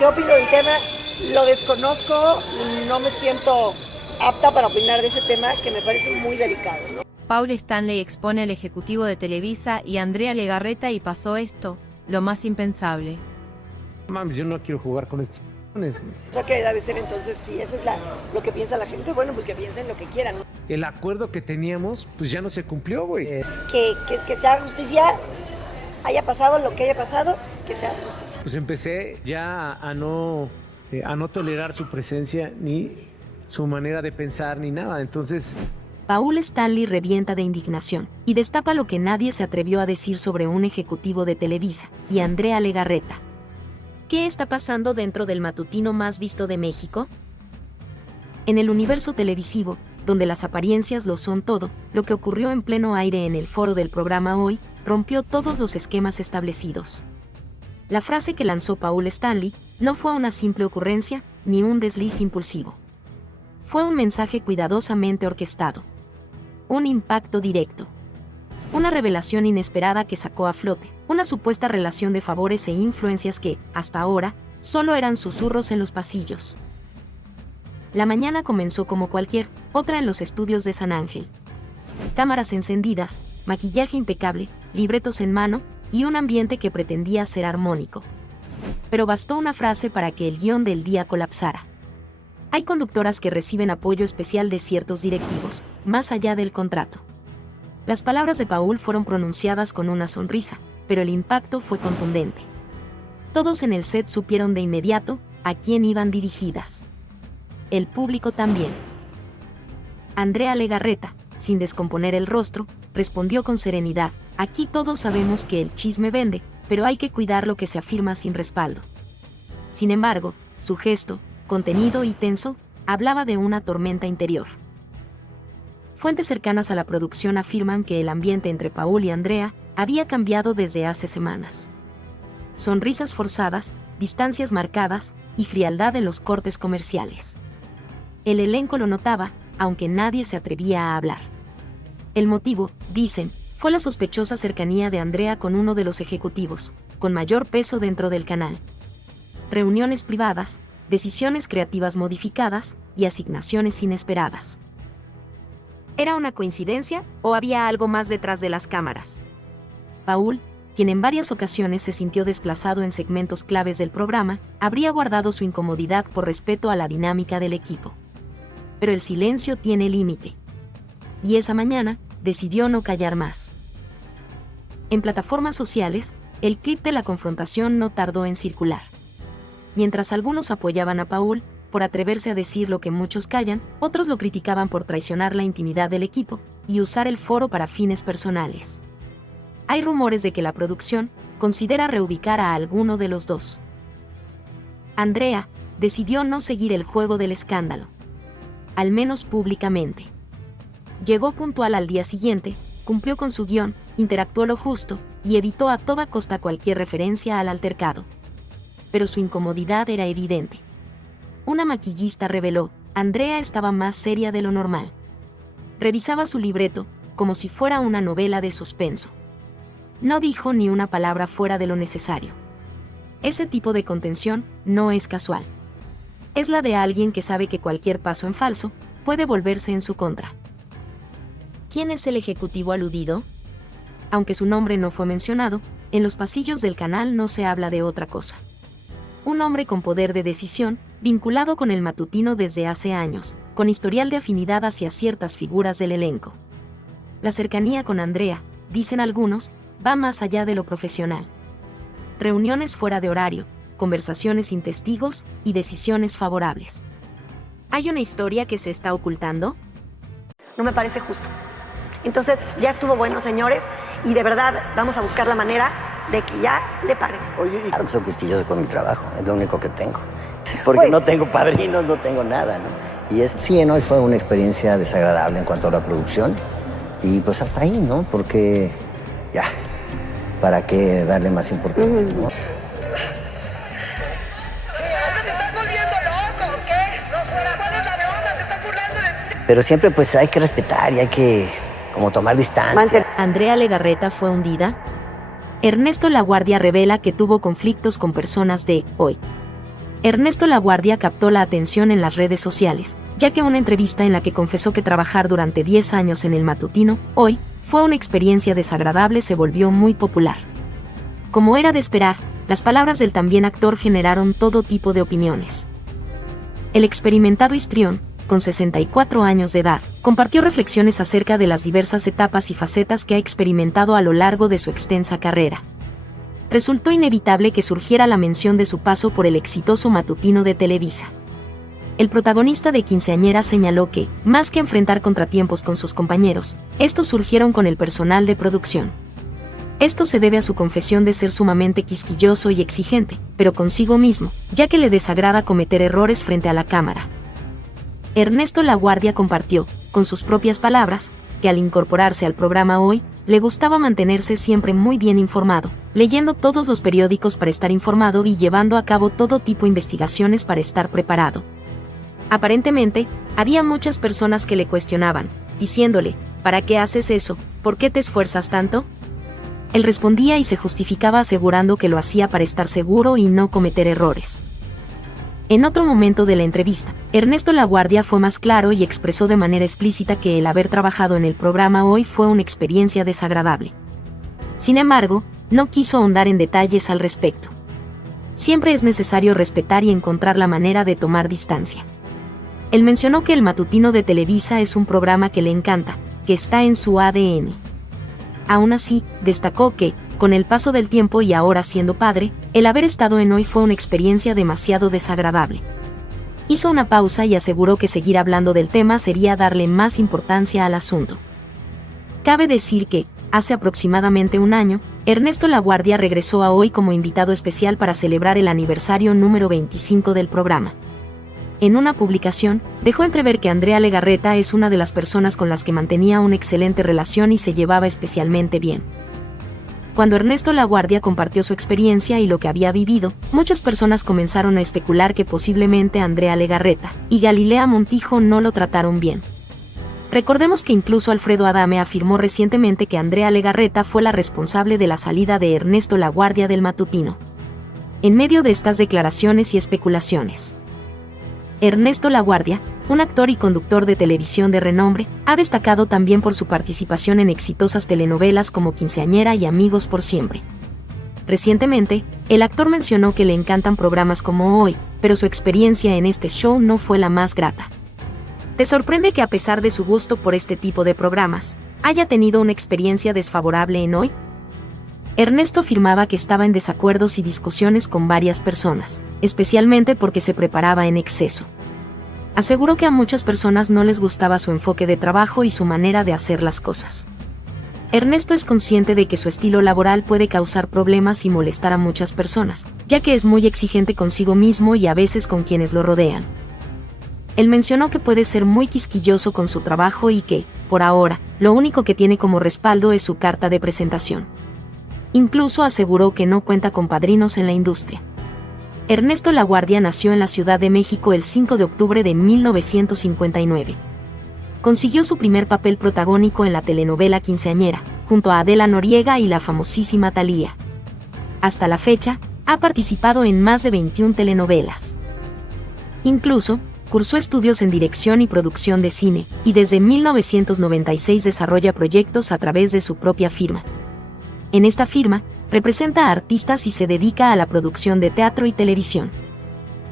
¿Qué opino del tema? Lo desconozco, no me siento apta para opinar de ese tema que me parece muy delicado, ¿no? Paul Stanley expone al ejecutivo de Televisa y Andrea Legarreta y pasó esto, lo más impensable. Mami, yo no quiero jugar con estos. O sea que debe ser entonces, si eso es lo que piensa la gente, bueno, pues que piensen lo que quieran, ¿no? El acuerdo que teníamos, pues ya no se cumplió, güey. Que se haga justicia, haya pasado lo que haya pasado, que se haga justicia. Pues empecé ya a no tolerar su presencia, ni su manera de pensar, ni nada. Entonces, Paul Stanley revienta de indignación y destapa lo que nadie se atrevió a decir sobre un ejecutivo de Televisa y Andrea Legarreta. ¿Qué está pasando dentro del matutino más visto de México? En el universo televisivo, donde las apariencias lo son todo, lo que ocurrió en pleno aire en el foro del programa Hoy rompió todos los esquemas establecidos. La frase que lanzó Paul Stanley no fue una simple ocurrencia ni un desliz impulsivo. Fue un mensaje cuidadosamente orquestado. Un impacto directo. Una revelación inesperada que sacó a flote una supuesta relación de favores e influencias que, hasta ahora, solo eran susurros en los pasillos. La mañana comenzó como cualquier otra en los estudios de San Ángel. Cámaras encendidas, maquillaje impecable, libretos en mano y un ambiente que pretendía ser armónico. Pero bastó una frase para que el guión del día colapsara. Hay conductoras que reciben apoyo especial de ciertos directivos, más allá del contrato. Las palabras de Paul fueron pronunciadas con una sonrisa, pero el impacto fue contundente. Todos en el set supieron de inmediato a quién iban dirigidas. El público también. Andrea Legarreta, sin descomponer el rostro, respondió con serenidad: aquí todos sabemos que el chisme vende, pero hay que cuidar lo que se afirma sin respaldo. Sin embargo, su gesto, contenido y tenso, hablaba de una tormenta interior. Fuentes cercanas a la producción afirman que el ambiente entre Paul y Andrea había cambiado desde hace semanas. Sonrisas forzadas, distancias marcadas y frialdad en los cortes comerciales. El elenco lo notaba, aunque nadie se atrevía a hablar. El motivo, dicen, fue la sospechosa cercanía de Andrea con uno de los ejecutivos, con mayor peso dentro del canal. Reuniones privadas, decisiones creativas modificadas y asignaciones inesperadas. ¿Era una coincidencia o había algo más detrás de las cámaras? Paul, quien en varias ocasiones se sintió desplazado en segmentos claves del programa, habría guardado su incomodidad por respeto a la dinámica del equipo. Pero el silencio tiene límite. Y esa mañana, decidió no callar más. En plataformas sociales, el clip de la confrontación no tardó en circular. Mientras algunos apoyaban a Paul por atreverse a decir lo que muchos callan, otros lo criticaban por traicionar la intimidad del equipo y usar el foro para fines personales. Hay rumores de que la producción considera reubicar a alguno de los dos. Andrea decidió no seguir el juego del escándalo, al menos públicamente. Llegó puntual al día siguiente, cumplió con su guión, interactuó lo justo y evitó a toda costa cualquier referencia al altercado. Pero su incomodidad era evidente. Una maquillista reveló: Andrea estaba más seria de lo normal. Revisaba su libreto, como si fuera una novela de suspenso. No dijo ni una palabra fuera de lo necesario. Ese tipo de contención no es casual. Es la de alguien que sabe que cualquier paso en falso puede volverse en su contra. ¿Quién es el ejecutivo aludido? Aunque su nombre no fue mencionado, en los pasillos del canal no se habla de otra cosa. Un hombre con poder de decisión, vinculado con el matutino desde hace años, con historial de afinidad hacia ciertas figuras del elenco. La cercanía con Andrea, dicen algunos, va más allá de lo profesional. Reuniones fuera de horario, conversaciones sin testigos y decisiones favorables. ¿Hay una historia que se está ocultando? No me parece justo. Entonces, ya estuvo bueno, señores, y de verdad vamos a buscar la manera de que ya le paguen. Oye, claro que soy quisquilloso con mi trabajo, es lo único que tengo. Porque no tengo padrinos, no tengo nada, ¿no? Y sí, hoy fue una experiencia desagradable en cuanto a la producción. Y pues hasta ahí, ¿no? Porque ya, ¿para qué darle más importancia, no? ¿Te estás volviendo loco o qué? ¿Cuál es la bronca? ¿Te estás burlando de mí? Pero siempre pues hay que respetar y hay que como tomar distancia. ¿Andrea Legarreta fue hundida? Ernesto Laguardia revela que tuvo conflictos con personas de Hoy. Ernesto Laguardia captó la atención en las redes sociales, ya que una entrevista en la que confesó que trabajar durante 10 años en el matutino, Hoy, fue una experiencia desagradable se volvió muy popular. Como era de esperar, las palabras del también actor generaron todo tipo de opiniones. El experimentado histrión, con 64 años de edad, compartió reflexiones acerca de las diversas etapas y facetas que ha experimentado a lo largo de su extensa carrera. Resultó inevitable que surgiera la mención de su paso por el exitoso matutino de Televisa. El protagonista de Quinceañera señaló que, más que enfrentar contratiempos con sus compañeros, estos surgieron con el personal de producción. Esto se debe a su confesión de ser sumamente quisquilloso y exigente, pero consigo mismo, ya que le desagrada cometer errores frente a la cámara. Ernesto Laguardia compartió, con sus propias palabras, que al incorporarse al programa Hoy, le gustaba mantenerse siempre muy bien informado, leyendo todos los periódicos para estar informado y llevando a cabo todo tipo de investigaciones para estar preparado. Aparentemente, había muchas personas que le cuestionaban, diciéndole, ¿para qué haces eso? ¿Por qué te esfuerzas tanto? Él respondía y se justificaba asegurando que lo hacía para estar seguro y no cometer errores. En otro momento de la entrevista, Ernesto Laguardia fue más claro y expresó de manera explícita que el haber trabajado en el programa Hoy fue una experiencia desagradable. Sin embargo, no quiso ahondar en detalles al respecto. Siempre es necesario respetar y encontrar la manera de tomar distancia. Él mencionó que el matutino de Televisa es un programa que le encanta, que está en su ADN. Aún así, destacó que, con el paso del tiempo y ahora siendo padre, el haber estado en Hoy fue una experiencia demasiado desagradable. Hizo una pausa y aseguró que seguir hablando del tema sería darle más importancia al asunto. Cabe decir que, hace aproximadamente un año, Ernesto Laguardia regresó a Hoy como invitado especial para celebrar el aniversario número 25 del programa. En una publicación, dejó entrever que Andrea Legarreta es una de las personas con las que mantenía una excelente relación y se llevaba especialmente bien. Cuando Ernesto Laguardia compartió su experiencia y lo que había vivido, muchas personas comenzaron a especular que posiblemente Andrea Legarreta y Galilea Montijo no lo trataron bien. Recordemos que incluso Alfredo Adame afirmó recientemente que Andrea Legarreta fue la responsable de la salida de Ernesto Laguardia del matutino. En medio de estas declaraciones y especulaciones, Ernesto Laguardia, un actor y conductor de televisión de renombre, ha destacado también por su participación en exitosas telenovelas como Quinceañera y Amigos por Siempre. Recientemente, el actor mencionó que le encantan programas como Hoy, pero su experiencia en este show no fue la más grata. ¿Te sorprende que a pesar de su gusto por este tipo de programas, haya tenido una experiencia desfavorable en Hoy? Ernesto afirmaba que estaba en desacuerdos y discusiones con varias personas, especialmente porque se preparaba en exceso. Aseguró que a muchas personas no les gustaba su enfoque de trabajo y su manera de hacer las cosas. Ernesto es consciente de que su estilo laboral puede causar problemas y molestar a muchas personas, ya que es muy exigente consigo mismo y a veces con quienes lo rodean. Él mencionó que puede ser muy quisquilloso con su trabajo y que, por ahora, lo único que tiene como respaldo es su carta de presentación. Incluso aseguró que no cuenta con padrinos en la industria. Ernesto Laguardia nació en la Ciudad de México el 5 de octubre de 1959. Consiguió su primer papel protagónico en la telenovela Quinceañera, junto a Adela Noriega y la famosísima Thalía. Hasta la fecha, ha participado en más de 21 telenovelas. Incluso, cursó estudios en dirección y producción de cine, y desde 1996 desarrolla proyectos a través de su propia firma. En esta firma, representa a artistas y se dedica a la producción de teatro y televisión.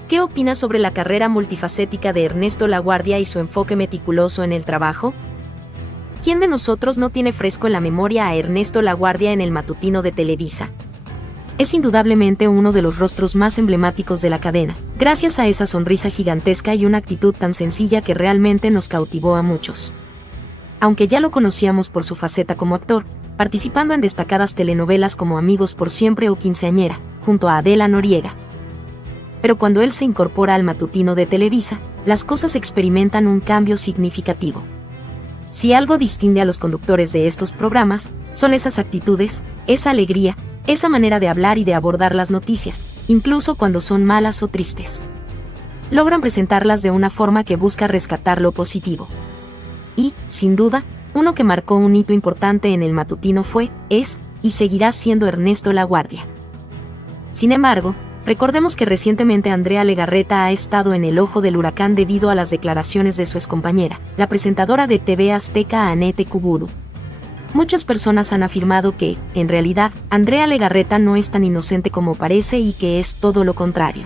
¿Qué opinas sobre la carrera multifacética de Ernesto Laguardia y su enfoque meticuloso en el trabajo? ¿Quién de nosotros no tiene fresco en la memoria a Ernesto Laguardia en el matutino de Televisa? Es indudablemente uno de los rostros más emblemáticos de la cadena, gracias a esa sonrisa gigantesca y una actitud tan sencilla que realmente nos cautivó a muchos. Aunque ya lo conocíamos por su faceta como actor, participando en destacadas telenovelas como Amigos por Siempre o Quinceañera, junto a Adela Noriega. Pero cuando él se incorpora al matutino de Televisa, las cosas experimentan un cambio significativo. Si algo distingue a los conductores de estos programas, son esas actitudes, esa alegría, esa manera de hablar y de abordar las noticias, incluso cuando son malas o tristes. Logran presentarlas de una forma que busca rescatar lo positivo. Y, sin duda, uno que marcó un hito importante en el matutino fue, es, y seguirá siendo Ernesto Laguardia. Sin embargo, Recordemos que recientemente Andrea Legarreta ha estado en el ojo del huracán debido a las declaraciones de su excompañera, la presentadora de TV Azteca Anete Kuburu. Muchas personas han afirmado que, en realidad, Andrea Legarreta no es tan inocente como parece y que es todo lo contrario.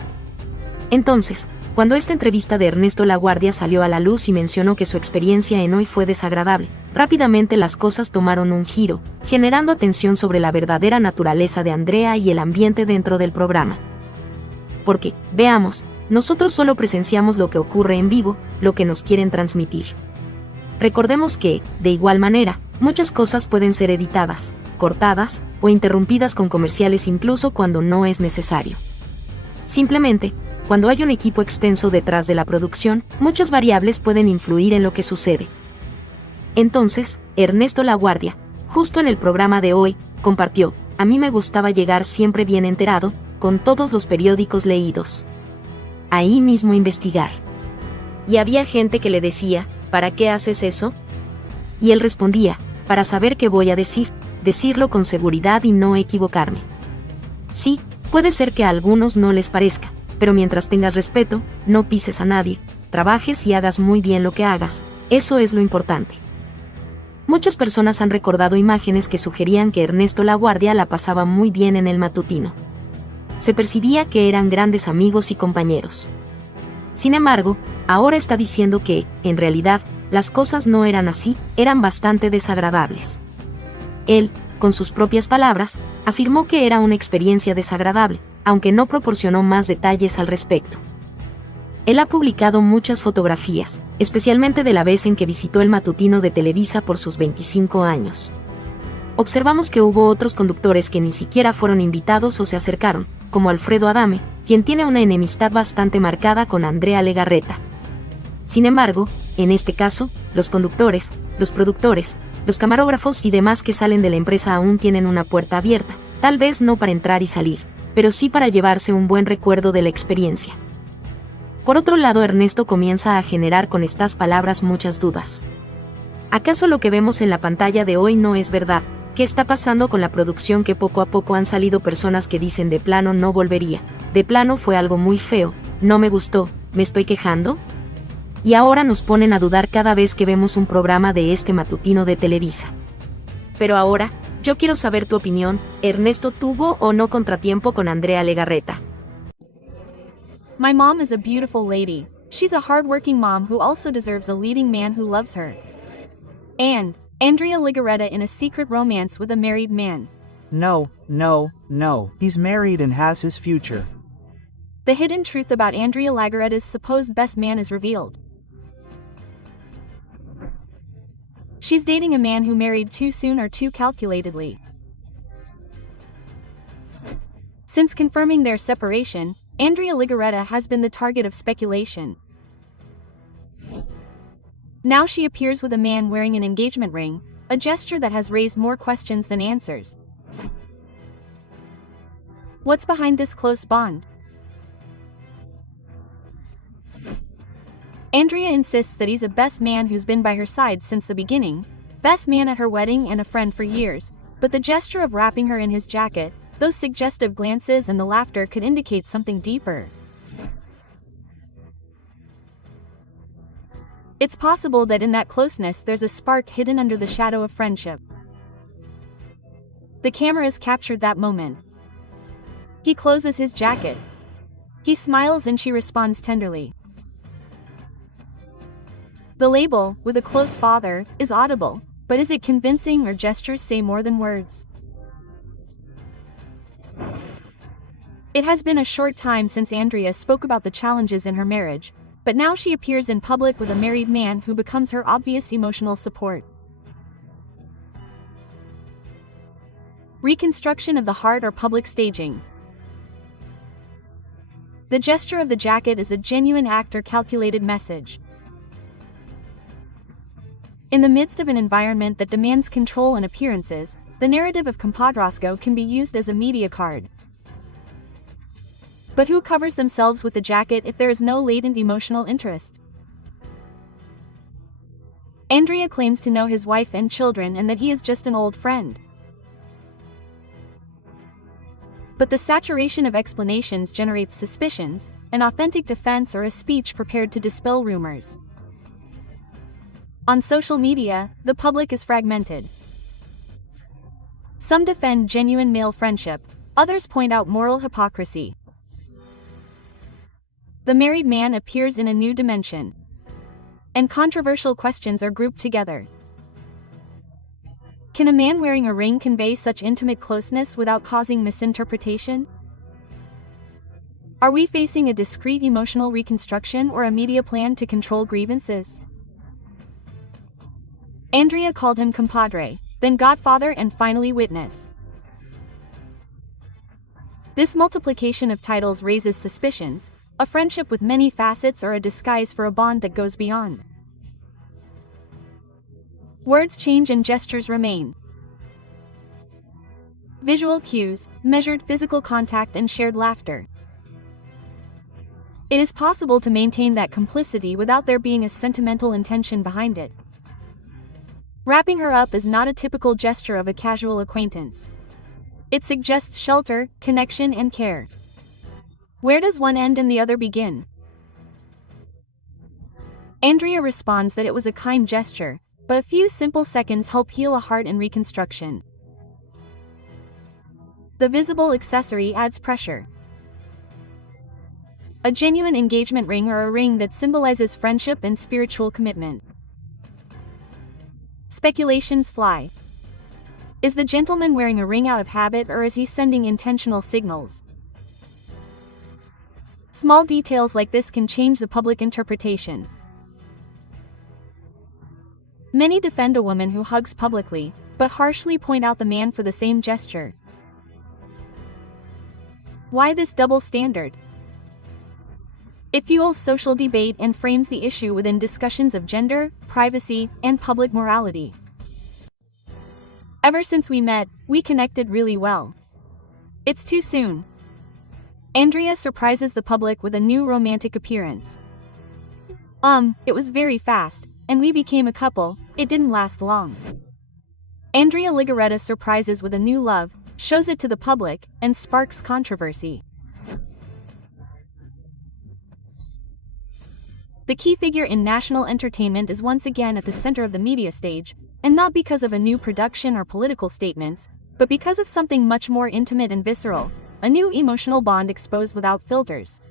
Entonces, cuando esta entrevista de Ernesto Laguardia salió a la luz y mencionó que su experiencia en Hoy fue desagradable, rápidamente las cosas tomaron un giro, generando atención sobre la verdadera naturaleza de Andrea y el ambiente dentro del programa. Porque, veamos, nosotros solo presenciamos lo que ocurre en vivo, lo que nos quieren transmitir. Recordemos que, de igual manera, muchas cosas pueden ser editadas, cortadas o interrumpidas con comerciales incluso cuando no es necesario. Simplemente, cuando hay un equipo extenso detrás de la producción, muchas variables pueden influir en lo que sucede. Entonces, Ernesto Laguardia, justo en el programa de Hoy, compartió: a mí me gustaba llegar siempre bien enterado, con todos los periódicos leídos. Ahí mismo investigar. Y había gente que le decía: ¿para qué haces eso? Y él respondía: para saber qué voy a decir, decirlo con seguridad y no equivocarme. Sí, puede ser que a algunos no les parezca, pero mientras tengas respeto, no pises a nadie, trabajes y hagas muy bien lo que hagas, eso es lo importante. Muchas personas han recordado imágenes que sugerían que Ernesto Laguardia la pasaba muy bien en el matutino. Se percibía que eran grandes amigos y compañeros. Sin embargo, ahora está diciendo que, en realidad, las cosas no eran así, eran bastante desagradables. Él, con sus propias palabras, afirmó que era una experiencia desagradable, aunque no proporcionó más detalles al respecto. Él ha publicado muchas fotografías, especialmente de la vez en que visitó el matutino de Televisa por sus 25 años. Observamos que hubo otros conductores que ni siquiera fueron invitados o se acercaron, como Alfredo Adame, quien tiene una enemistad bastante marcada con Andrea Legarreta. Sin embargo, en este caso, los conductores, los productores, los camarógrafos y demás que salen de la empresa aún tienen una puerta abierta, tal vez no para entrar y salir, pero sí para llevarse un buen recuerdo de la experiencia. Por otro lado, Ernesto comienza a generar con estas palabras muchas dudas. ¿Acaso lo que vemos en la pantalla de Hoy no es verdad? ¿Qué está pasando con la producción? Que poco a poco han salido personas que dicen: de plano no volvería, de plano fue algo muy feo, no me gustó, ¿me estoy quejando? Y ahora nos ponen a dudar cada vez que vemos un programa de este matutino de Televisa. Pero ahora, yo quiero saber tu opinión. ¿Ernesto tuvo o no contratiempo con Andrea Legarreta? My mom is a beautiful lady. She's a hardworking mom who also deserves a leading man who loves her. And Andrea Legarreta in a secret romance with a married man. No. He's married and has his future. The hidden truth about Andrea Legarreta's supposed best man is revealed. She's dating a man who married too soon or too calculatedly. Since confirming their separation, Andrea Legarreta has been the target of speculation. Now she appears with a man wearing an engagement ring, a gesture that has raised more questions than answers. What's behind this close bond? Andrea insists that he's a best man who's been by her side since the beginning, best man at her wedding and a friend for years, but the gesture of wrapping her in his jacket, those suggestive glances and the laughter could indicate something deeper. It's possible that in that closeness there's a spark hidden under the shadow of friendship. The cameras captured that moment. He closes his jacket. He smiles and she responds tenderly. The label, with a close father, is audible, but is it convincing or gestures say more than words? It has been a short time since Andrea spoke about the challenges in her marriage, but now she appears in public with a married man who becomes her obvious emotional support. Reconstruction of the heart or public staging. The gesture of the jacket is a genuine act or calculated message. In the midst of an environment that demands control and appearances, the narrative of Compadrosco can be used as a media card. But who covers themselves with the jacket if there is no latent emotional interest? Andrea claims to know his wife and children and that he is just an old friend. But the saturation of explanations generates suspicions, an authentic defense or a speech prepared to dispel rumors. On social media, the public is fragmented. Some defend genuine male friendship, others point out moral hypocrisy. The married man appears in a new dimension, and controversial questions are grouped together. Can a man wearing a ring convey such intimate closeness without causing misinterpretation? Are we facing a discrete emotional reconstruction or a media plan to control grievances? Andrea called him compadre, then godfather and finally witness. This multiplication of titles raises suspicions, a friendship with many facets or a disguise for a bond that goes beyond. Words change and gestures remain. Visual cues, measured physical contact and shared laughter. It is possible to maintain that complicity without there being a sentimental intention behind it. Wrapping her up is not a typical gesture of a casual acquaintance. It suggests shelter, connection and care. Where does one end and the other begin? Andrea responds that it was a kind gesture, but a few simple seconds help heal a heart in reconstruction. The visible accessory adds pressure. A genuine engagement ring or a ring that symbolizes friendship and spiritual commitment. Speculations fly. Is the gentleman wearing a ring out of habit or is he sending intentional signals? Small details like this can change the public interpretation. Many defend a woman who hugs publicly, but harshly point out the man for the same gesture. Why this double standard? It fuels social debate and frames the issue within discussions of gender, privacy, and public morality. Ever since we met, we connected really well. It's too soon. Andrea surprises the public with a new romantic appearance. It was very fast, and we became a couple. It didn't last long. Andrea Legarreta surprises with a new love, shows it to the public, and sparks controversy. The key figure in national entertainment is once again at the center of the media stage, and not because of a new production or political statements, but because of something much more intimate and visceral, a new emotional bond exposed without filters.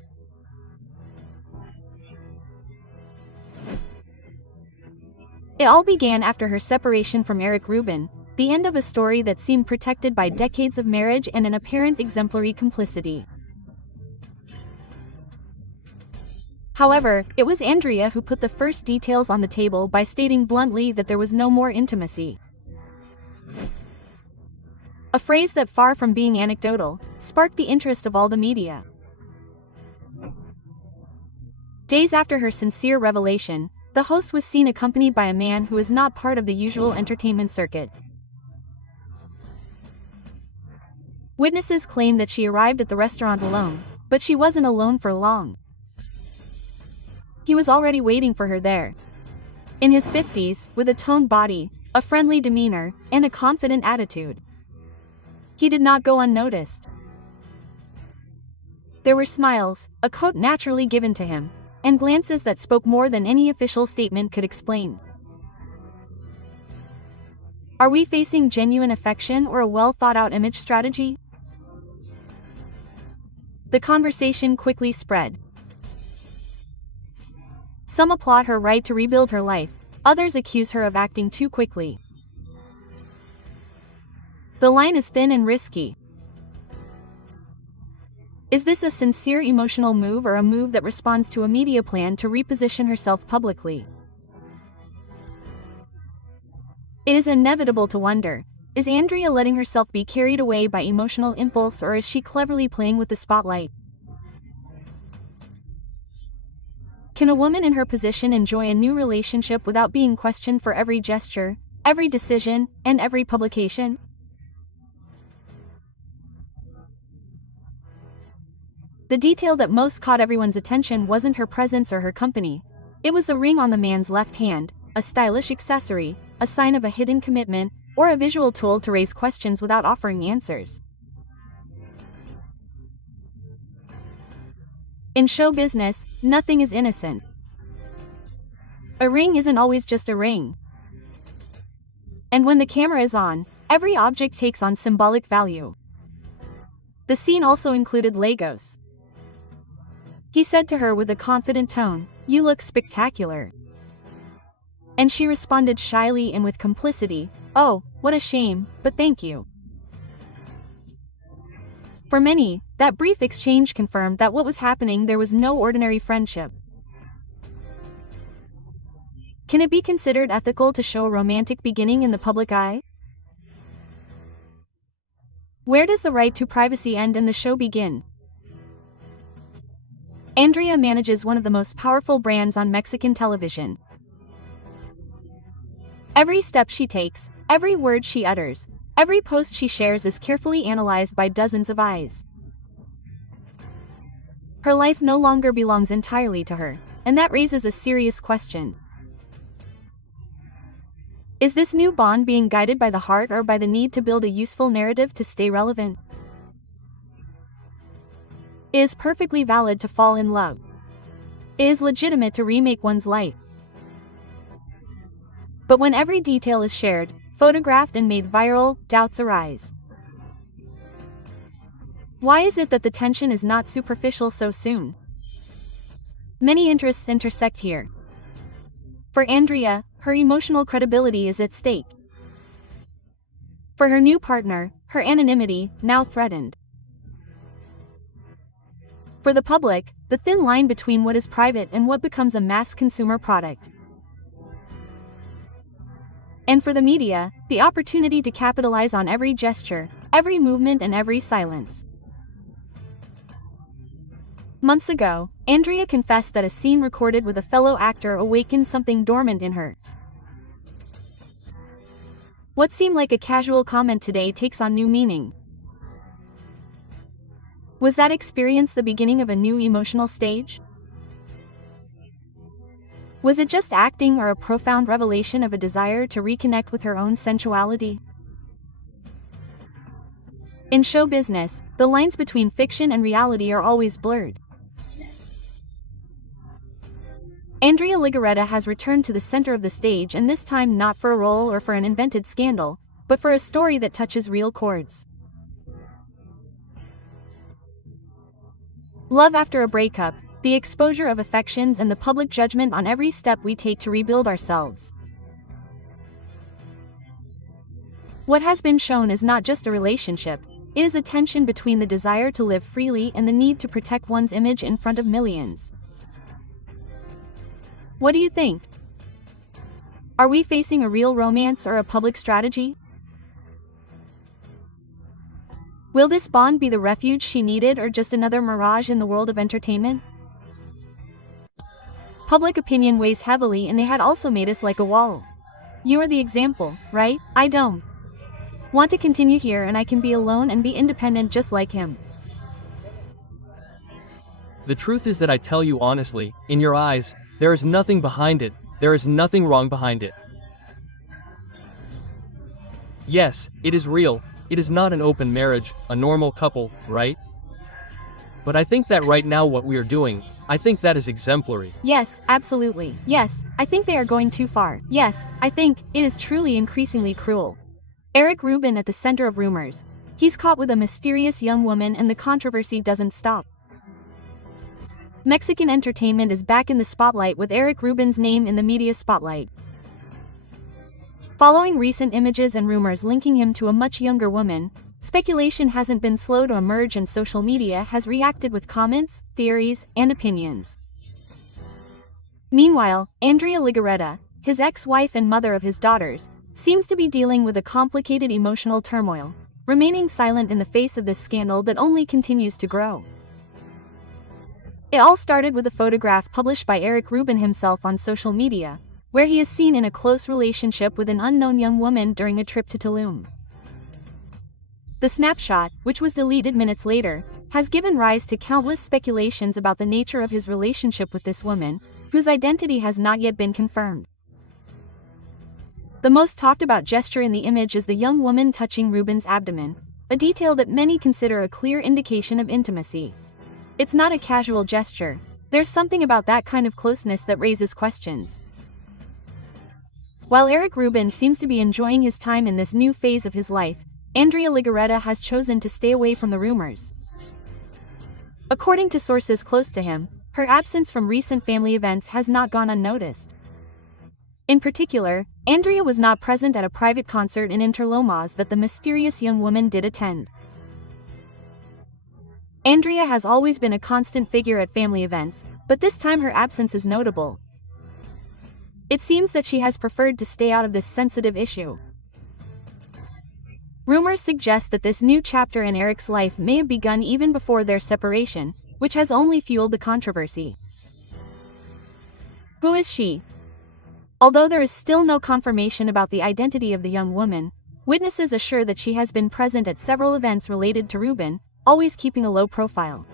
It all began after her separation from Eric Rubin, the end of a story that seemed protected by decades of marriage and an apparent exemplary complicity. However, it was Andrea who put the first details on the table by stating bluntly that there was no more intimacy. A phrase that, far from being anecdotal, sparked the interest of all the media. Days after her sincere revelation, the host was seen accompanied by a man who is not part of the usual entertainment circuit. Witnesses claim that she arrived at the restaurant alone, but she wasn't alone for long. He was already waiting for her there. In his 50s, with a toned body, a friendly demeanor, and a confident attitude. He did not go unnoticed. There were smiles, a coat naturally given to him, and glances that spoke more than any official statement could explain. Are we facing genuine affection or a well-thought-out image strategy? The conversation quickly spread. Some applaud her right to rebuild her life, others accuse her of acting too quickly. The line is thin and risky. Is this a sincere emotional move or a move that responds to a media plan to reposition herself publicly? It is inevitable to wonder, is Andrea letting herself be carried away by emotional impulse or is she cleverly playing with the spotlight? Can a woman in her position enjoy a new relationship without being questioned for every gesture, every decision, and every publication? The detail that most caught everyone's attention wasn't her presence or her company. It was the ring on the man's left hand, a stylish accessory, a sign of a hidden commitment, or a visual tool to raise questions without offering answers. In show business, nothing is innocent. A ring isn't always just a ring. And when the camera is on, every object takes on symbolic value. The scene also included Legos. He said to her with a confident tone, "You look spectacular." And she responded shyly and with complicity, "Oh, what a shame, but thank you." For many, that brief exchange confirmed that what was happening there was no ordinary friendship. Can it be considered ethical to show a romantic beginning in the public eye? Where does the right to privacy end and the show begin? Andrea manages one of the most powerful brands on Mexican television. Every step she takes, every word she utters, every post she shares is carefully analyzed by dozens of eyes. Her life no longer belongs entirely to her, and that raises a serious question. Is this new bond being guided by the heart or by the need to build a useful narrative to stay relevant? It is perfectly valid to fall in love. It is legitimate to remake one's life. But when every detail is shared, photographed and made viral, doubts arise. Why is it that the tension is not superficial so soon? Many interests intersect here. For Andrea, her emotional credibility is at stake. For her new partner, her anonymity, now threatened. For the public, the thin line between what is private and what becomes a mass consumer product. And for the media, the opportunity to capitalize on every gesture, every movement and every silence. Months ago, Andrea confessed that a scene recorded with a fellow actor awakened something dormant in her. What seemed like a casual comment today takes on new meaning. Was that experience the beginning of a new emotional stage? Was it just acting or a profound revelation of a desire to reconnect with her own sensuality? In show business, the lines between fiction and reality are always blurred. Andrea Legarreta has returned to the center of the stage, and this time not for a role or for an invented scandal, but for a story that touches real chords. Love after a breakup, the exposure of affections and the public judgment on every step we take to rebuild ourselves. What has been shown is not just a relationship, it is a tension between the desire to live freely and the need to protect one's image in front of millions. What do you think? Are we facing a real romance or a public strategy? Will this bond be the refuge she needed or just another mirage in the world of entertainment? Public opinion weighs heavily, and they had also made us like a wall. You are the example, right? I don't want to continue here, and I can be alone and be independent just like him. The truth is that I tell you honestly, in your eyes, there is nothing behind it, there is nothing wrong behind it. Yes, it is real, it is not an open marriage, a normal couple, right? But I think that right now what we are doing, I think that is exemplary. Yes, absolutely. Yes, I think they are going too far. Yes, I think it is truly increasingly cruel. Eric Rubin at the center of rumors. He's caught with a mysterious young woman and the controversy doesn't stop. Mexican entertainment is back in the spotlight with Eric Rubin's name in the media spotlight. Following recent images and rumors linking him to a much younger woman, speculation hasn't been slow to emerge, and social media has reacted with comments, theories, and opinions. Meanwhile, Andrea Legarreta, his ex-wife and mother of his daughters, seems to be dealing with a complicated emotional turmoil, remaining silent in the face of this scandal that only continues to grow. It all started with a photograph published by Eric Rubin himself on social media, where he is seen in a close relationship with an unknown young woman during a trip to Tulum. The snapshot, which was deleted minutes later, has given rise to countless speculations about the nature of his relationship with this woman, whose identity has not yet been confirmed. The most talked about gesture in the image is the young woman touching Rubin's abdomen, a detail that many consider a clear indication of intimacy. It's not a casual gesture. There's something about that kind of closeness that raises questions. While Eric Rubin seems to be enjoying his time in this new phase of his life, Andrea Legarreta has chosen to stay away from the rumors. According to sources close to him, her absence from recent family events has not gone unnoticed. In particular, Andrea was not present at a private concert in Interlomas that the mysterious young woman did attend. Andrea has always been a constant figure at family events, but this time her absence is notable. It seems that she has preferred to stay out of this sensitive issue. Rumors suggest that this new chapter in Eric's life may have begun even before their separation, which has only fueled the controversy. Who is she? Although there is still no confirmation about the identity of the young woman, witnesses assure that she has been present at several events related to Rubin, always keeping a low profile.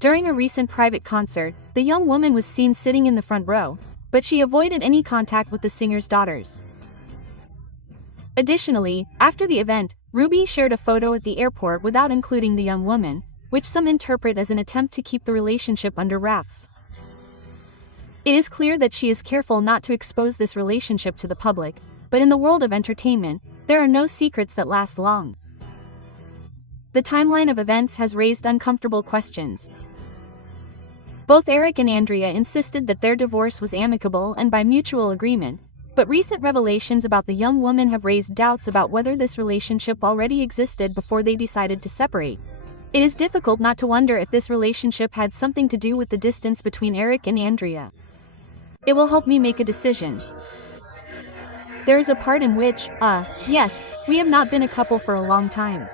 During a recent private concert, the young woman was seen sitting in the front row, but she avoided any contact with the singer's daughters. Additionally, after the event, Ruby shared a photo at the airport without including the young woman, which some interpret as an attempt to keep the relationship under wraps. It is clear that she is careful not to expose this relationship to the public, but in the world of entertainment, there are no secrets that last long. The timeline of events has raised uncomfortable questions. Both Eric and Andrea insisted that their divorce was amicable and by mutual agreement, but recent revelations about the young woman have raised doubts about whether this relationship already existed before they decided to separate. It is difficult not to wonder if this relationship had something to do with the distance between Eric and Andrea. It will help me make a decision. There is a part in which, yes, we have not been a couple for a long time.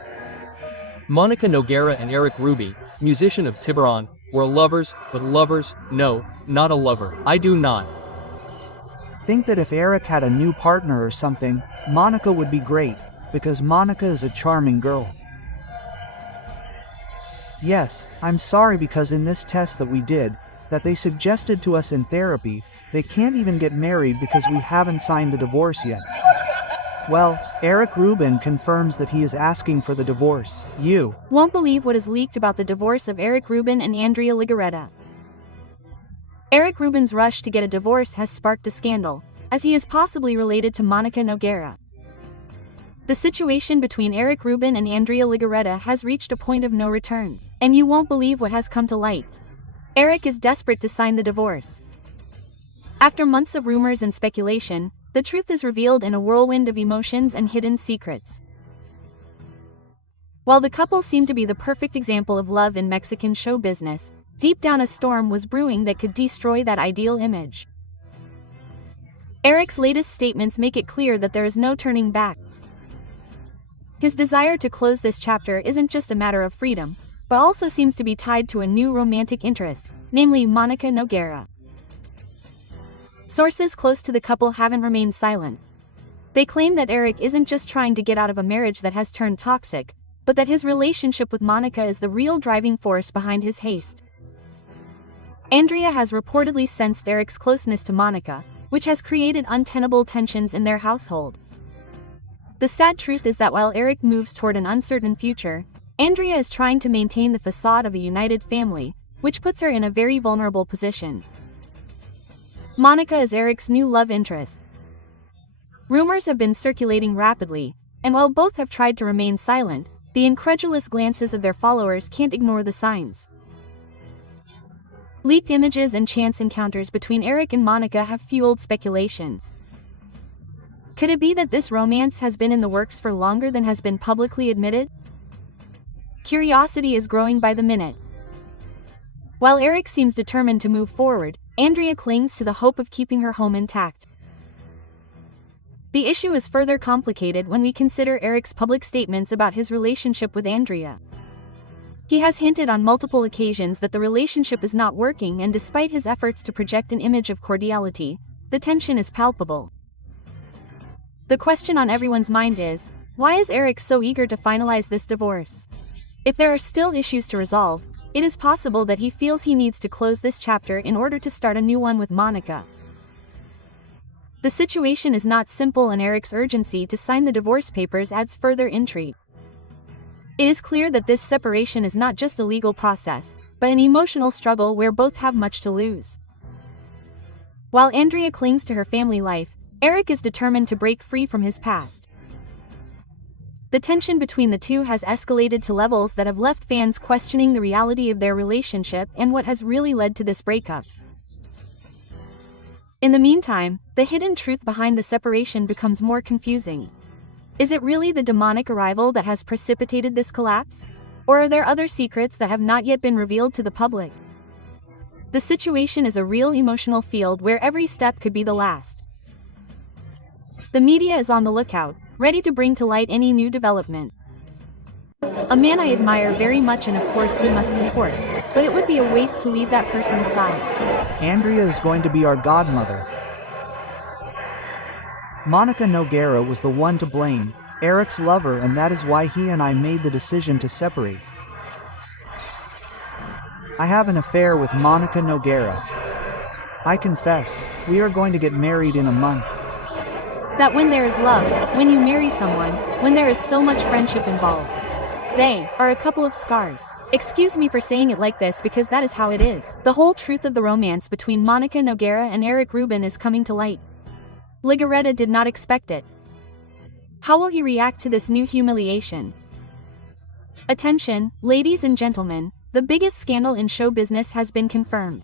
Monica Nogueira and Eric Rubin, musician of Tiburon, were lovers, but lovers, no, not a lover. I do not think that if Eric had a new partner or something, Monica would be great, because Monica is a charming girl. Yes, I'm sorry because in this test that we did, that they suggested to us in therapy, they can't even get married because we haven't signed the divorce yet. Well, Eric Rubin confirms that he is asking for the divorce. You won't believe what is leaked about the divorce of Eric Rubin and Andrea Legarreta. Eric Rubin's rush to get a divorce has sparked a scandal, as he is possibly related to Monica Nogueira. The situation between Eric Rubin and Andrea Legarreta has reached a point of no return, and you won't believe what has come to light. Eric is desperate to sign the divorce. After months of rumors and speculation, the truth is revealed in a whirlwind of emotions and hidden secrets. While the couple seemed to be the perfect example of love in Mexican show business, deep down a storm was brewing that could destroy that ideal image. Eric's latest statements make it clear that there is no turning back. His desire to close this chapter isn't just a matter of freedom, but also seems to be tied to a new romantic interest, namely Monica Nogueira. Sources close to the couple haven't remained silent. They claim that Eric isn't just trying to get out of a marriage that has turned toxic, but that his relationship with Monica is the real driving force behind his haste. Andrea has reportedly sensed Eric's closeness to Monica, which has created untenable tensions in their household. The sad truth is that while Eric moves toward an uncertain future, Andrea is trying to maintain the facade of a united family, which puts her in a very vulnerable position. Monica is Eric's new love interest. Rumors have been circulating rapidly, and while both have tried to remain silent, the incredulous glances of their followers can't ignore the signs. Leaked images and chance encounters between Eric and Monica have fueled speculation. Could it be that this romance has been in the works for longer than has been publicly admitted? Curiosity is growing by the minute. While Eric seems determined to move forward, Andrea clings to the hope of keeping her home intact. The issue is further complicated when we consider Eric's public statements about his relationship with Andrea. He has hinted on multiple occasions that the relationship is not working, and despite his efforts to project an image of cordiality, the tension is palpable. The question on everyone's mind is, why is Eric so eager to finalize this divorce? If there are still issues to resolve, it is possible that he feels he needs to close this chapter in order to start a new one with Monica. The situation is not simple, and Eric's urgency to sign the divorce papers adds further intrigue. It is clear that this separation is not just a legal process, but an emotional struggle where both have much to lose. While Andrea clings to her family life, Eric is determined to break free from his past. The tension between the two has escalated to levels that have left fans questioning the reality of their relationship and what has really led to this breakup. In the meantime, the hidden truth behind the separation becomes more confusing. Is it really the demonic arrival that has precipitated this collapse? Or are there other secrets that have not yet been revealed to the public? The situation is a real emotional field where every step could be the last. The media is on the lookout, ready to bring to light any new development. A man I admire very much and of course we must support, but it would be a waste to leave that person aside. Andrea is going to be our godmother. Monica Nogueira was the one to blame, Eric's lover, and that is why he and I made the decision to separate. I have an affair with Monica Nogueira. I confess, we are going to get married in a month. That when there is love, when you marry someone, when there is so much friendship involved, they are a couple of scars. Excuse me for saying it like this because that is how it is. The whole truth of the romance between Monica Nogueira and Eric Rubin is coming to light. Legarreta did not expect it. How will he react to this new humiliation? Attention, ladies and gentlemen, the biggest scandal in show business has been confirmed.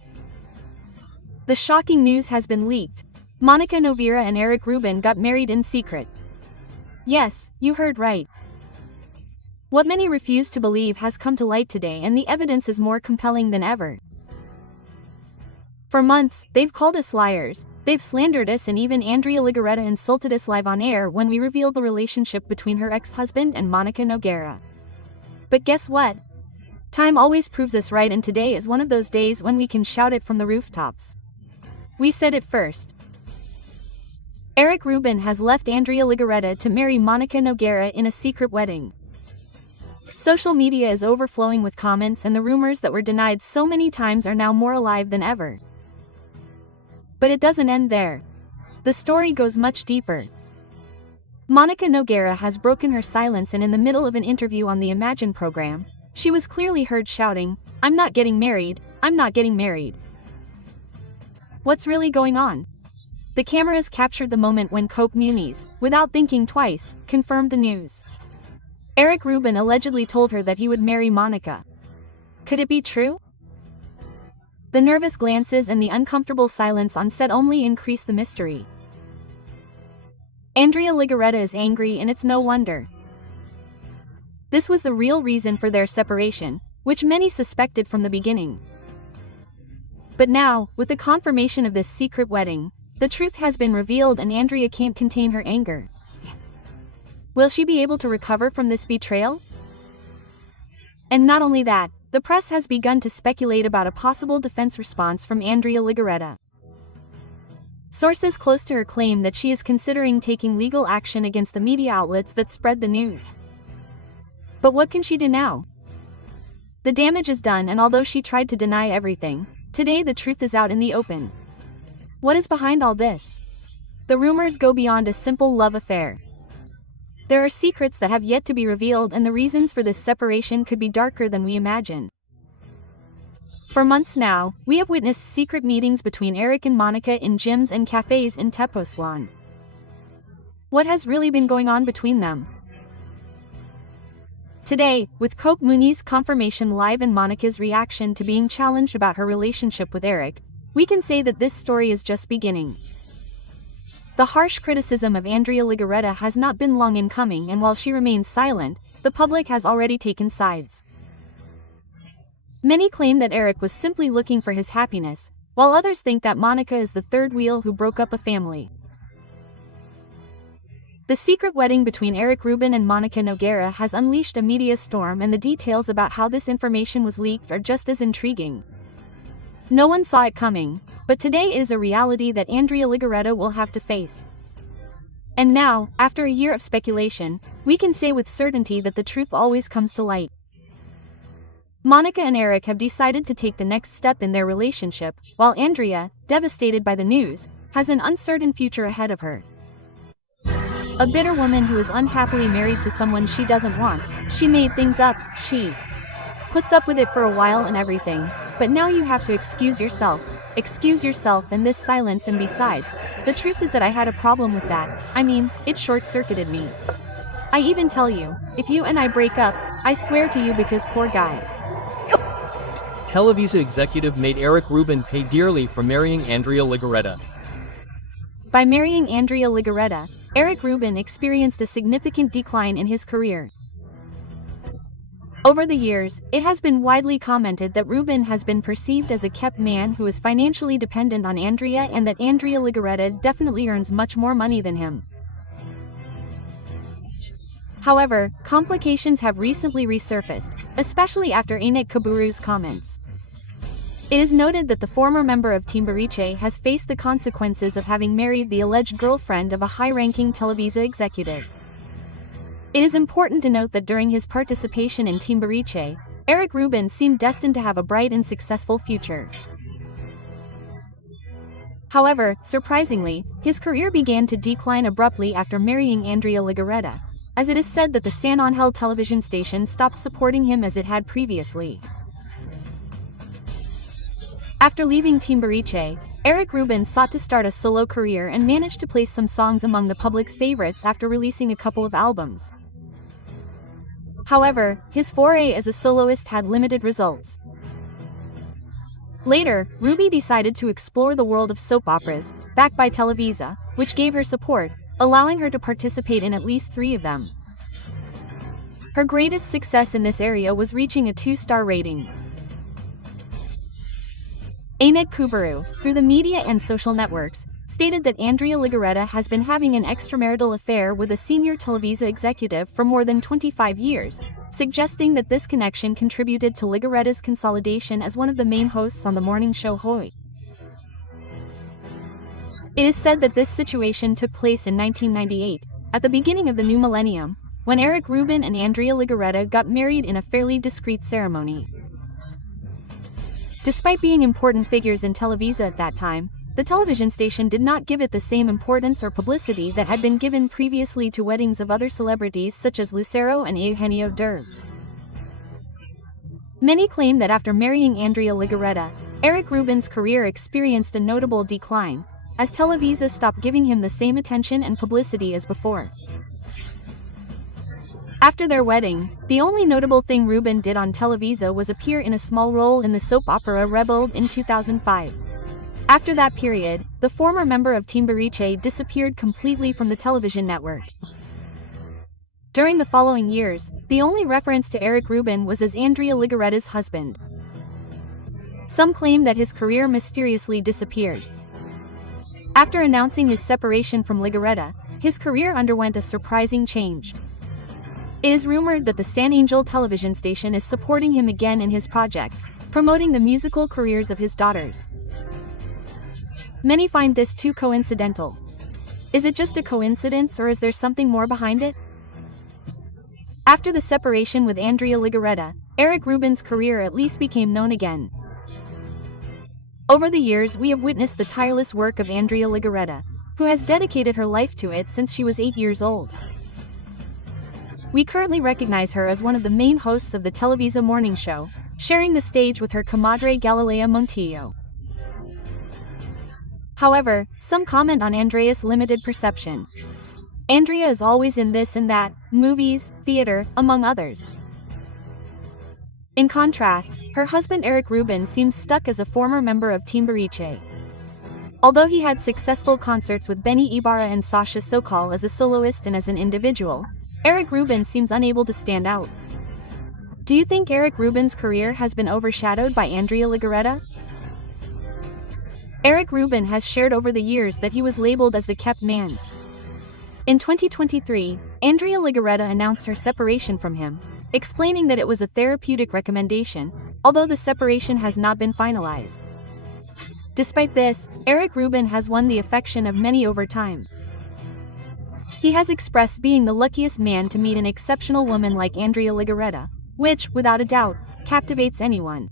The shocking news has been leaked. Monica Nogueira and Eric Rubin got married in secret. Yes, you heard right. What many refuse to believe has come to light today, and the evidence is more compelling than ever. For months, they've called us liars, they've slandered us, and even Andrea Legarreta insulted us live on air when we revealed the relationship between her ex-husband and Monica Nogueira. But guess what? Time always proves us right, and today is one of those days when we can shout it from the rooftops. We said it first. Eric Rubin has left Andrea Legarreta to marry Monica Nogueira in a secret wedding. Social media is overflowing with comments, and the rumors that were denied so many times are now more alive than ever. But it doesn't end there. The story goes much deeper. Monica Nogueira has broken her silence, and in the middle of an interview on the Imagine program, she was clearly heard shouting, "I'm not getting married, I'm not getting married." What's really going on? The cameras captured the moment when Coke Muniz, without thinking twice, confirmed the news. Eric Rubin allegedly told her that he would marry Monica. Could it be true? The nervous glances and the uncomfortable silence on set only increase the mystery. Andrea Legarreta is angry, and it's no wonder. This was the real reason for their separation, which many suspected from the beginning. But now, with the confirmation of this secret wedding, the truth has been revealed, and Andrea can't contain her anger. Will she be able to recover from this betrayal? And not only that, the press has begun to speculate about a possible defense response from Andrea Legarreta. Sources close to her claim that she is considering taking legal action against the media outlets that spread the news. But what can she do now? The damage is done, and although she tried to deny everything, today the truth is out in the open. What is behind all this? The rumors go beyond a simple love affair. There are secrets that have yet to be revealed, and the reasons for this separation could be darker than we imagine. For months now, we have witnessed secret meetings between Eric and Monica in gyms and cafes in Tepoztlan. What has really been going on between them? Today, with Coke Muniz confirmation live and Monica's reaction to being challenged about her relationship with Eric, we can say that this story is just beginning. The harsh criticism of Andrea Legarreta has not been long in coming, and while she remains silent, the public has already taken sides. Many claim that Eric was simply looking for his happiness, while others think that Monica is the third wheel who broke up a family. The secret wedding between Eric Rubin and Monica Nogueira has unleashed a media storm, and the details about how this information was leaked are just as intriguing. No one saw it coming, but today is a reality that Andrea Legarreta will have to face. And now, after a year of speculation, we can say with certainty that the truth always comes to light. Monica and Eric have decided to take the next step in their relationship, while Andrea, devastated by the news, has an uncertain future ahead of her. A bitter woman who is unhappily married to someone she doesn't want, she made things up, she puts up with it for a while and everything, but now you have to excuse yourself and this silence, and besides, the truth is that I had a problem with that. I mean, it short-circuited me. I even tell you, if you and I break up, I swear to you, because poor guy. Televisa executive made Eric Rubin pay dearly for marrying Andrea Legarreta. By marrying Andrea Legarreta, Eric Rubin experienced a significant decline in his career. Over the years, it has been widely commented that Rubin has been perceived as a kept man who is financially dependent on Andrea, and that Andrea Legarreta definitely earns much more money than him. However, complications have recently resurfaced, especially after Anik Kaburu's comments. It is noted that the former member of Timbiriche has faced the consequences of having married the alleged girlfriend of a high-ranking Televisa executive. It is important to note that during his participation in Timbiriche, Eric Rubin seemed destined to have a bright and successful future. However, surprisingly, his career began to decline abruptly after marrying Andrea Legarreta, as it is said that the San Angel television station stopped supporting him as it had previously. After leaving Timbiriche, Eric Rubin sought to start a solo career and managed to place some songs among the public's favorites after releasing a couple of albums. However, his foray as a soloist had limited results. Later, Ruby decided to explore the world of soap operas, backed by Televisa, which gave her support, allowing her to participate in at least 3 of them. Her greatest success in this area was reaching a 2-star rating. Anik Kabourou, through the media and social networks, stated that Andrea Legarreta has been having an extramarital affair with a senior Televisa executive for more than 25 years, suggesting that this connection contributed to Legarreta's consolidation as one of the main hosts on the morning show Hoy. It is said that this situation took place in 1998, at the beginning of the new millennium, when Eric Rubin and Andrea Legarreta got married in a fairly discreet ceremony. Despite being important figures in Televisa at that time, the television station did not give it the same importance or publicity that had been given previously to weddings of other celebrities such as Lucero and Eugenio Derbez. Many claim that after marrying Andrea Legarreta, Eric Rubin's career experienced a notable decline, as Televisa stopped giving him the same attention and publicity as before. After their wedding, the only notable thing Rubin did on Televisa was appear in a small role in the soap opera Rebelde in 2005. After that period, the former member of Timbiriche disappeared completely from the television network. During the following years, the only reference to Eric Rubin was as Andrea Legarreta's husband. Some claim that his career mysteriously disappeared. After announcing his separation from Legarreta, his career underwent a surprising change. It is rumored that the San Angel television station is supporting him again in his projects, promoting the musical careers of his daughters. Many find this too coincidental. Is it just a coincidence, or is there something more behind it? After the separation with Andrea Legarreta, Eric Rubin's career at least became known again. Over the years, we have witnessed the tireless work of Andrea Legarreta, who has dedicated her life to it since she was 8 years old. We currently recognize her as one of the main hosts of the Televisa morning show, sharing the stage with her comadre Galilea Montijo. However, some comment on Andrea's limited perception. Andrea is always in this and that, movies, theater, among others. In contrast, her husband Eric Rubin seems stuck as a former member of Timbiriche. Although he had successful concerts with Benny Ibarra and Sasha Sokol as a soloist and as an individual, Eric Rubin seems unable to stand out. Do you think Eric Rubin's career has been overshadowed by Andrea Legarreta? Eric Rubin has shared over the years that he was labeled as the kept man. In 2023, Andrea Legarreta announced her separation from him, explaining that it was a therapeutic recommendation, although the separation has not been finalized. Despite this, Eric Rubin has won the affection of many over time. He has expressed being the luckiest man to meet an exceptional woman like Andrea Legarreta, which, without a doubt, captivates anyone.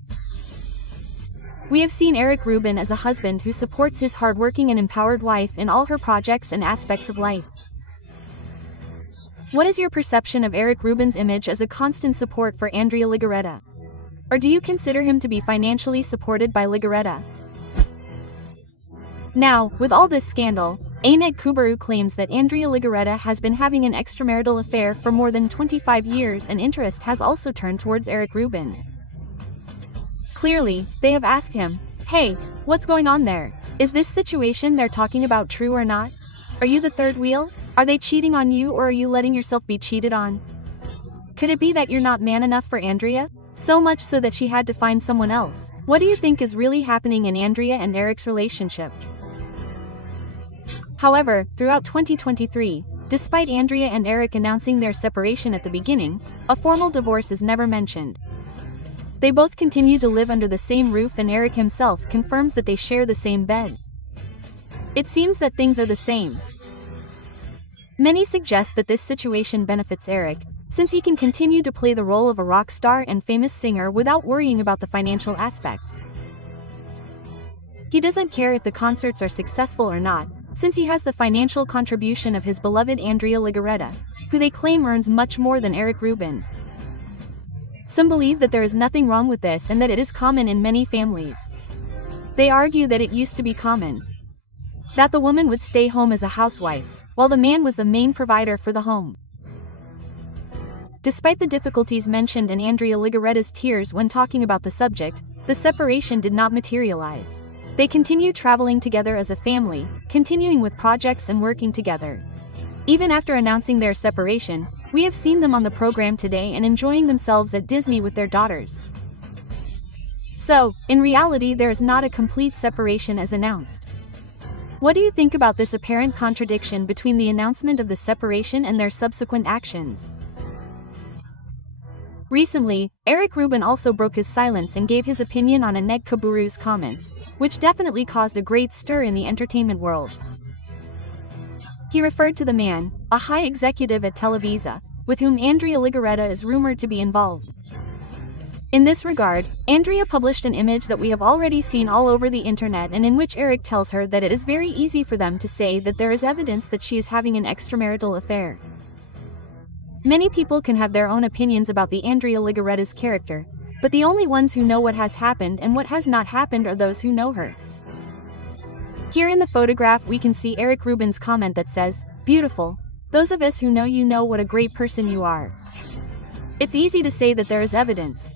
We have seen Eric Rubin as a husband who supports his hardworking and empowered wife in all her projects and aspects of life. What is your perception of Eric Rubin's image as a constant support for Andrea Legarreta? Or do you consider him to be financially supported by Legarreta? Now, with all this scandal, Anett Kubaru claims that Andrea Legarreta has been having an extramarital affair for more than 25 years, and interest has also turned towards Eric Rubin. Clearly, they have asked him, "Hey, what's going on there? Is this situation they're talking about true or not? Are you the third wheel? Are they cheating on you, or are you letting yourself be cheated on? Could it be that you're not man enough for Andrea? So much so that she had to find someone else? What do you think is really happening in Andrea and Eric's relationship?" However, throughout 2023, despite Andrea and Eric announcing their separation at the beginning, a formal divorce is never mentioned. They both continue to live under the same roof, and Eric himself confirms that they share the same bed. It seems that things are the same. Many suggest that this situation benefits Eric, since he can continue to play the role of a rock star and famous singer without worrying about the financial aspects. He doesn't care if the concerts are successful or not, since he has the financial contribution of his beloved Andrea Legarreta, who they claim earns much more than Eric Rubin. Some believe that there is nothing wrong with this and that it is common in many families. They argue that it used to be common that the woman would stay home as a housewife, while the man was the main provider for the home. Despite the difficulties mentioned in Andrea Legarreta's tears when talking about the subject, the separation did not materialize. They continue traveling together as a family, continuing with projects and working together. Even after announcing their separation, we have seen them on the program today and enjoying themselves at Disney with their daughters. So, in reality, there is not a complete separation as announced. What do you think about this apparent contradiction between the announcement of the separation and their subsequent actions? Recently, Eric Rubin also broke his silence and gave his opinion on Anett Kubaru's comments, which definitely caused a great stir in the entertainment world. He referred to the man, a high executive at Televisa, with whom Andrea Legarreta is rumored to be involved. In this regard, Andrea published an image that we have already seen all over the internet, and in which Eric tells her that it is very easy for them to say that there is evidence that she is having an extramarital affair. Many people can have their own opinions about the Andrea Legarreta's character, but the only ones who know what has happened and what has not happened are those who know her. Here in the photograph we can see Eric Rubin's comment that says, "Beautiful. Those of us who know you know what a great person you are." It's easy to say that there is evidence.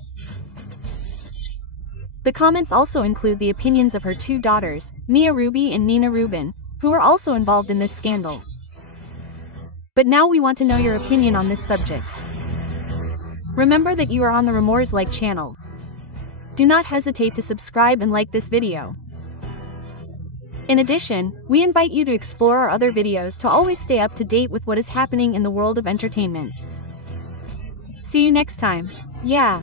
The comments also include the opinions of her two daughters, Mia Ruby and Nina Rubin, who are also involved in this scandal. But now we want to know your opinion on this subject. Remember that you are on the Rumors Like channel. Do not hesitate to subscribe and like this video. In addition, we invite you to explore our other videos to always stay up to date with what is happening in the world of entertainment. See you next time. Yeah.